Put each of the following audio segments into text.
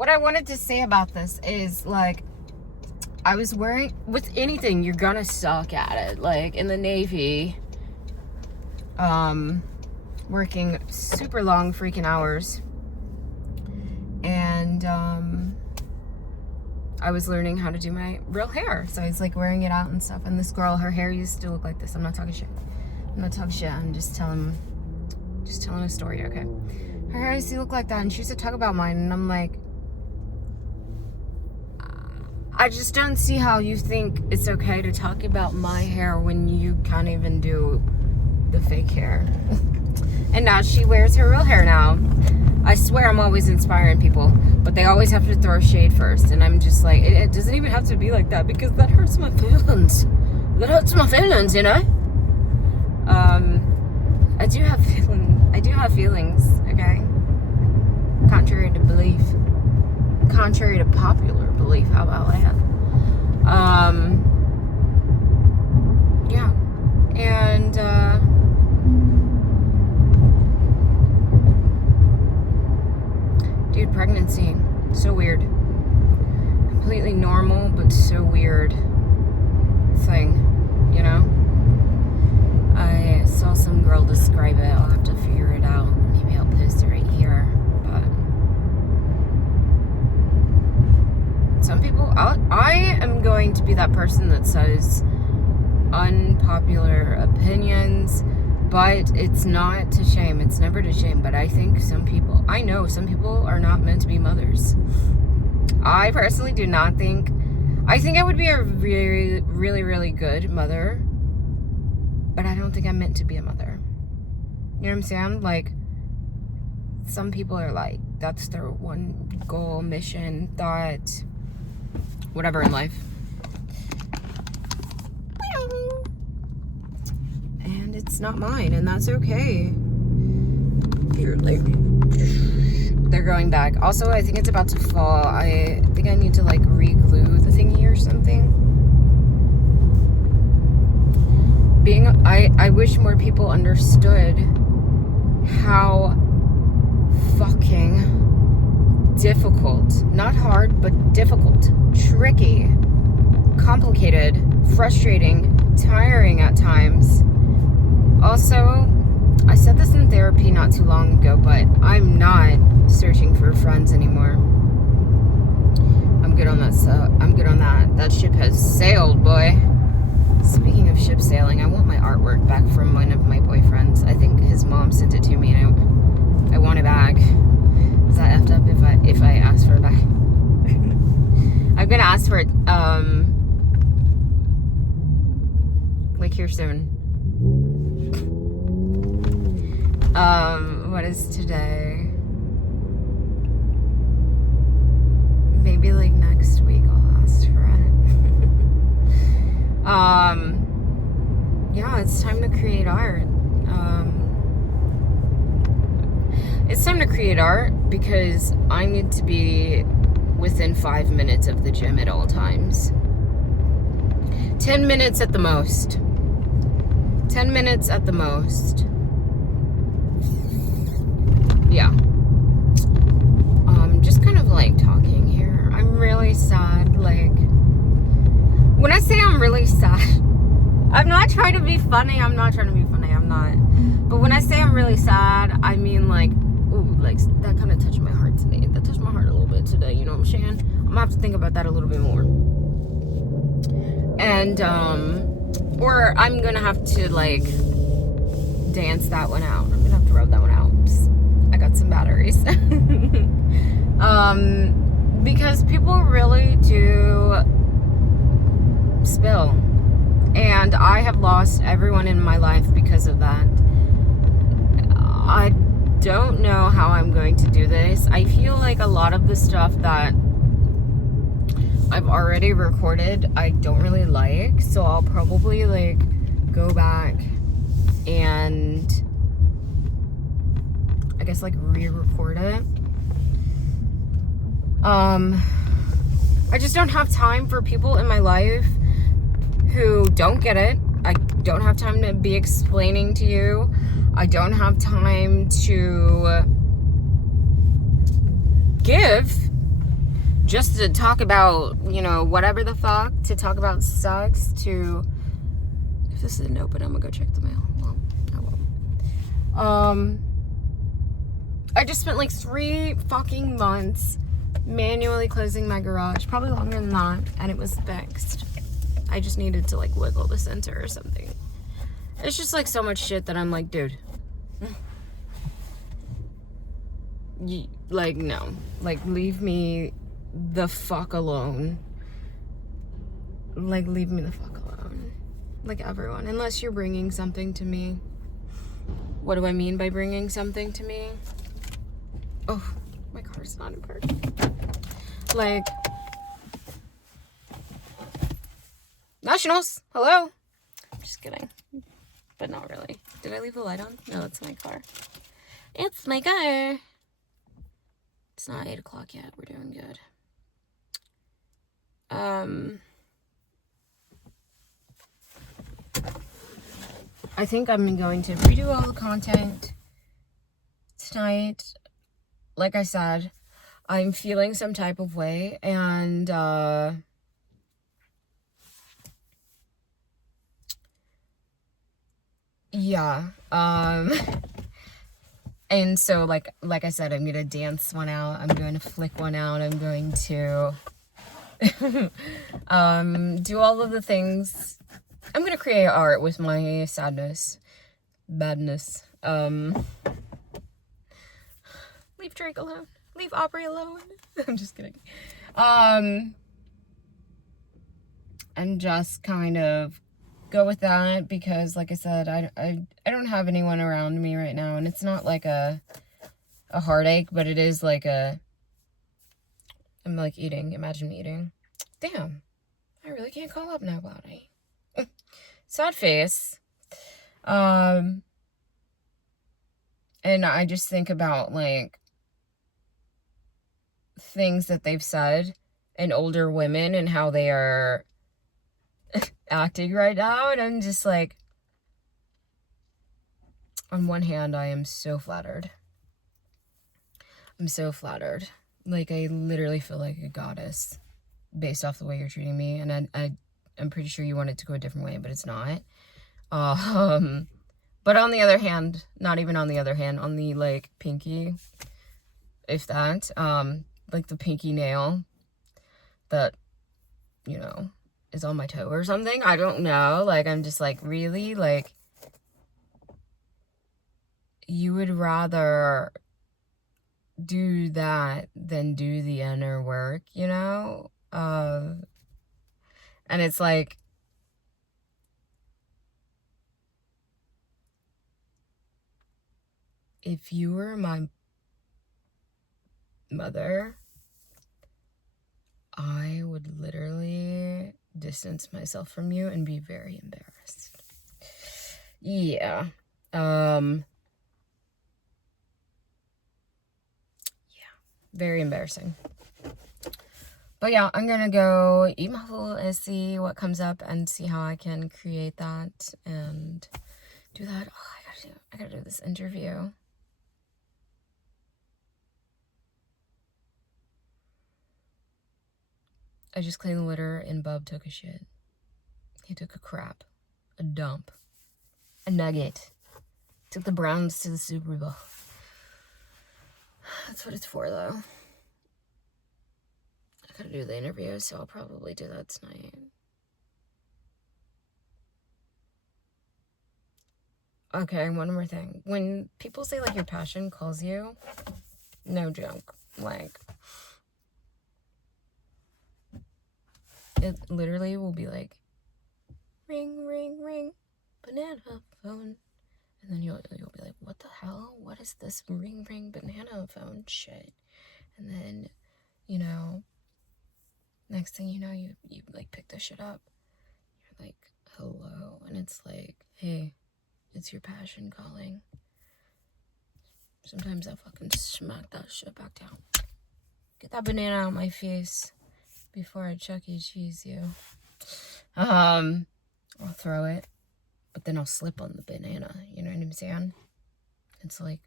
what I wanted to say about this is, like, I was wearing, with anything, you're gonna suck at it. Like, in the Navy, working super long freaking hours. And, I was learning how to do my real hair. So I was, like, wearing it out and stuff. And this girl, her hair used to look like this. I'm not talking shit. I'm just telling a story, okay? Her hair used to look like that, and she used to talk about mine, and I'm like, I just don't see how you think it's okay to talk about my hair when you can't even do the fake hair. And now she wears her real hair now. I swear I'm always inspiring people, but they always have to throw shade first, and I'm just like, it doesn't even have to be like that, because that hurts my feelings. That hurts my feelings, you know? I do have feelings, okay? Contrary to belief. Contrary to popular belief, how about that? Yeah. And, dude, pregnancy, so weird. Completely normal, but so weird thing, you know? I saw some girl describe it. I'll have to figure it out. Maybe I'll post it right here. But some people, I am going to be that person that says unpopular opinions, but it's not to shame. It's never to shame. But I think I know some people are not meant to be mothers. I personally do not think, I think I would be a really, really, really good mother, but I don't think I'm meant to be a mother. You know what I'm saying? Like, some people are like, that's their one goal, mission, thought, whatever in life. And it's not mine, and that's okay. Here, like, they're going back. Also, I think it's about to fall. I think I need to, like, re-glue the thingy or something. I wish more people understood how fucking difficult, not hard, but difficult, tricky, complicated, frustrating, tiring at times. Also, I said this in therapy not too long ago, but I'm not searching for friends anymore. I'm good on that. That ship has sailed, boy. Speaking of ship sailing, I want my artwork back from one of my boyfriends. I think his mom sent it to me, and I want it back. Is that effed up if I ask for it back? I'm gonna ask for it like here soon. What is today? Maybe like next week I'll ask for it. Yeah, it's time to create art. It's time to create art because I need to be within 5 minutes of the gym at all times. 10 minutes at the most. 10 minutes at the most. Yeah. Just kind of like talking here. I'm really sad. Like, when I say I'm really sad, I'm not trying to be funny. I'm not. But when I say I'm really sad, I mean like, ooh, like that kind of touched my heart today. That touched my heart a little bit today. You know what I'm saying? I'm gonna have to think about that a little bit more. And, or I'm gonna have to like dance that one out. I'm gonna have to rub that one out. I got some batteries. Because people really do spill. And I have lost everyone in my life because of that. I don't know how I'm going to do this. I feel like a lot of the stuff that I've already recorded, I don't really like. So I'll probably like go back and I guess like re-record it. I just don't have time for people in my life who don't get it. I don't have time to be explaining to you. I don't have time to give just to talk about, you know, whatever the fuck, to talk about sex, to, if this isn't open, I'm gonna go check the mail. Well, I won't. I just spent like 3 fucking months manually closing my garage, probably longer than that, and it was fixed. I just needed to like wiggle the center or something. It's just like so much shit that I'm like, dude, like, no, like, leave me the fuck alone. Like, leave me the fuck alone. Like, everyone, unless you're bringing something to me. What do I mean by bringing something to me? Oh, my car's not in park. Like, Nationals, hello? Just kidding, but not really. Did I leave the light on? No, it's my car. It's my car. It's not 8 o'clock yet. We're doing good. I think I'm going to redo all the content tonight. Like I said, I'm feeling some type of way, and yeah, and so like I said, I'm gonna dance one out, I'm going to flick one out, I'm going to do all of the things. I'm gonna create art with my badness. Leave Drake alone. Leave Aubrey alone. I'm just kidding. And just kind of go with that, because like I said, I don't have anyone around me right now, and it's not like a heartache, but it is like I'm like eating. Imagine eating. Damn, I really can't call up nobody. Sad face. And I just think about like things that they've said and older women and how they are acting right now, and I'm just like, on one hand, I am so flattered. I'm so flattered. Like, I literally feel like a goddess based off the way you're treating me, and I'm pretty sure you want it to go a different way, but it's not. But on the other hand, not even on the other hand, on the like pinky, if that, like the pinky nail that, you know, is on my toe or something. I don't know. Like, I'm just like, really? Like, you would rather do that than do the inner work, you know? And it's like, if you were my mother, I would literally distance myself from you and be very embarrassed. Yeah. Very embarrassing. But yeah, I'm gonna go eat my food and see what comes up and see how I can create that and do that. Oh, I gotta do this interview. I just cleaned the litter and Bub took a shit. He took a crap, a dump, a nugget. Took the Browns to the Super Bowl. That's what it's for, though. I gotta do the interview, so I'll probably do that tonight. Okay, one more thing. When people say, like, your passion calls you, no joke. Like, it literally will be like, ring, ring, ring, banana phone. And then you'll be like, what the hell? What is this ring, ring, banana phone shit? And then, you know, next thing you know, you like pick this shit up. You're like, hello. And it's like, hey, it's your passion calling. Sometimes I'll fucking smack that shit back down. Get that banana out of my face before I Chuck E. Cheese you. I'll throw it, but then I'll slip on the banana. You know what I'm saying? It's like,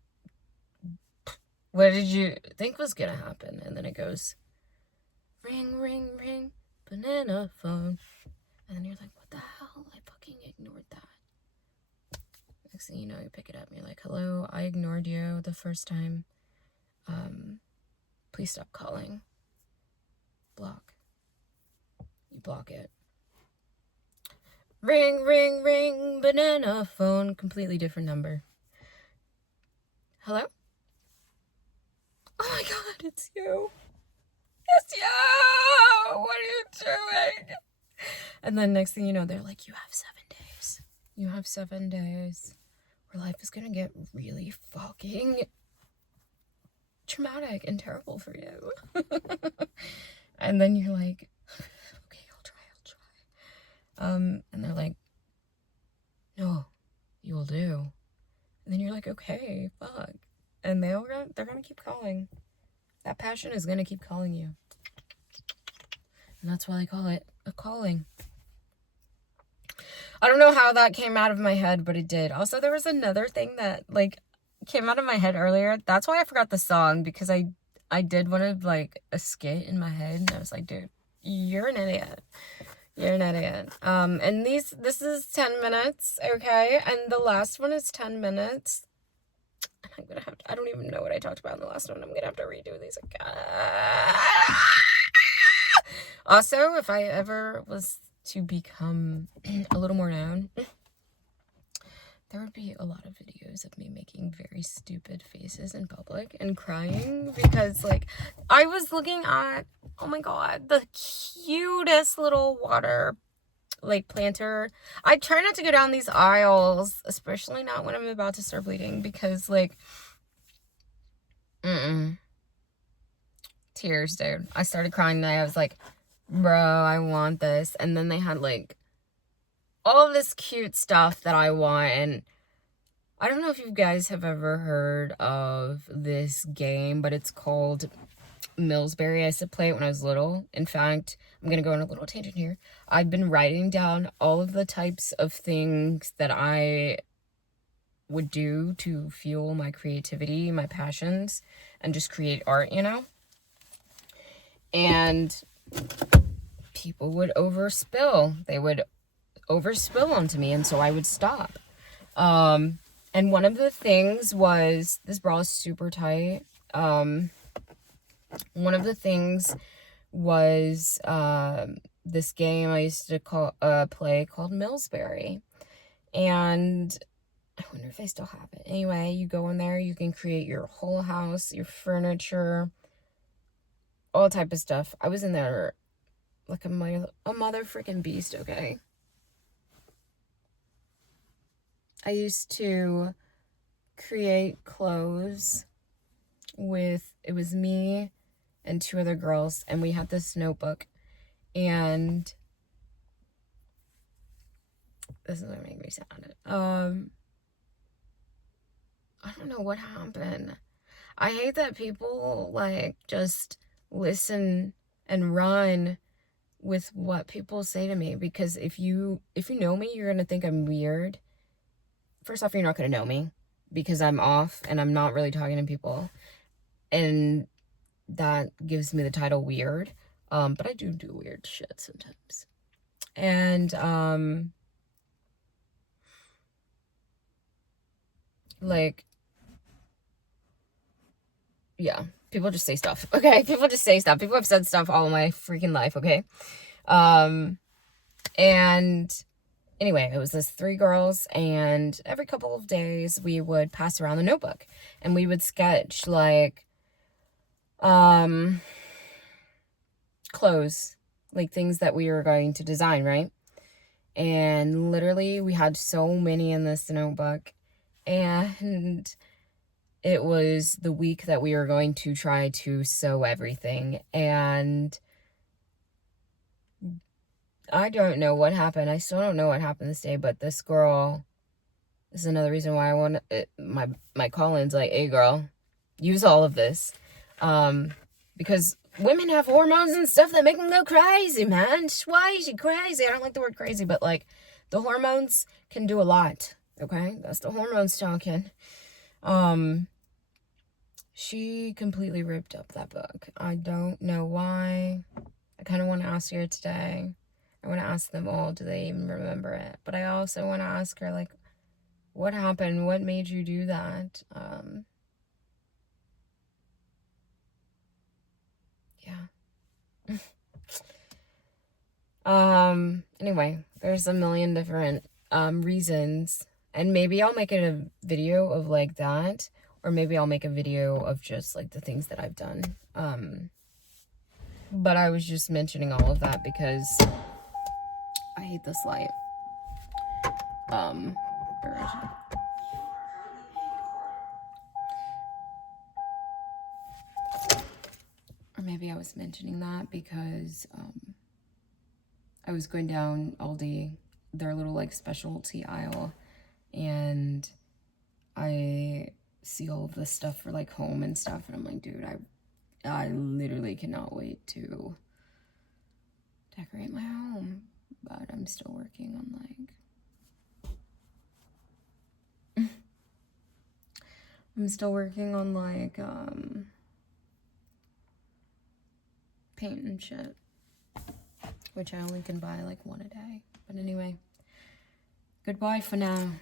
what did you think was gonna happen? And then it goes Ring, ring, ring, banana phone. And then you're like, what the hell? I fucking ignored that. Next thing you know, you pick it up and you're like, hello, I ignored you the first time. Please stop calling. Block. You block it. Ring, ring, ring, banana phone. Completely different number. Hello? Oh my god, it's you. It's you! What are you doing? And then next thing you know, they're like, you have 7 days. You have 7 days where life is gonna get really fucking traumatic and terrible for you. And then you're like, okay, I'll try. And they're like, no, you will do. And then you're like, okay, fuck. And they're gonna keep calling. That passion is gonna keep calling you. And that's why I call it a calling. I don't know how that came out of my head, but it did. Also, there was another thing that, like, came out of my head earlier. That's why I forgot the song, because I did one of, like, a skit in my head, and I was like, dude, you're an idiot. You're an idiot. And this is 10 minutes, okay? And the last one is 10 minutes. I'm gonna have to, I don't even know what I talked about in the last one. I'm gonna have to redo these again. Also, if I ever was to become a little more known, there would be a lot of videos of me making very stupid faces in public and crying because, like, I was looking at, oh my god, the cutest little water, like, planter. I try not to go down these aisles, especially not when I'm about to start bleeding, because, like, tears, dude. I started crying and I was like, bro, I want this. And then they had, like, all this cute stuff that I want. And I don't know if you guys have ever heard of this game, but it's called Millsberry. I used to play it when I was little. In fact, I'm gonna go on a little tangent here. I've been writing down all of the types of things that I would do to fuel my creativity, my passions, and just create art, you know? And people would overspill. They would overspill onto me, and so I would stop. And one of the things was, this bra is super tight. One of the things was this game I used to play called Millsberry. And I wonder if I still have it. Anyway, you go in there, you can create your whole house, your furniture, all type of stuff. I was in there like a mother freaking beast, okay? I used to create clothes with, it was me and 2 other girls, and we had this notebook, and this is what made me sad. I don't know what happened. I hate that people, like, just listen and run with what people say to me, because if you know me, you're gonna think I'm weird. First off, you're not gonna know me because I'm off and I'm not really talking to people, and that gives me the title weird. But I do weird shit sometimes. And like, yeah, people just say stuff, okay? People just say stuff. People have said stuff all my freaking life, okay? And anyway, it was this 3 girls, and every couple of days we would pass around the notebook, and we would sketch, like, clothes, like things that we were going to design, right? And literally we had so many in this notebook, and it was the week that we were going to try to sew everything, and I don't know what happened. I still don't know what happened this day, but this girl, this is another reason why I want my call-in's like, hey girl, use all of this, because women have hormones and stuff that make them go crazy, man. Why is she crazy? I don't like the word crazy, but, like, the hormones can do a lot, okay? That's the hormones talking. She completely ripped up that book. I don't know why. I kind of want to ask her today. I want to ask them all, do they even remember it? But I also want to ask her, like, what happened? What made you do that? Yeah. Anyway, there's a million different reasons, and maybe I'll make it a video of like that, or maybe I'll make a video of just like the things that I've done. But I was just mentioning all of that because I hate this light. Where is it? Or maybe I was mentioning that because I was going down Aldi, their little like specialty aisle, and I see all of this stuff for like home and stuff, and I'm like, dude, I literally cannot wait to decorate my home, but I'm still working on like I'm still working on like paint and shit, which I only can buy like one a day. But anyway, goodbye for now.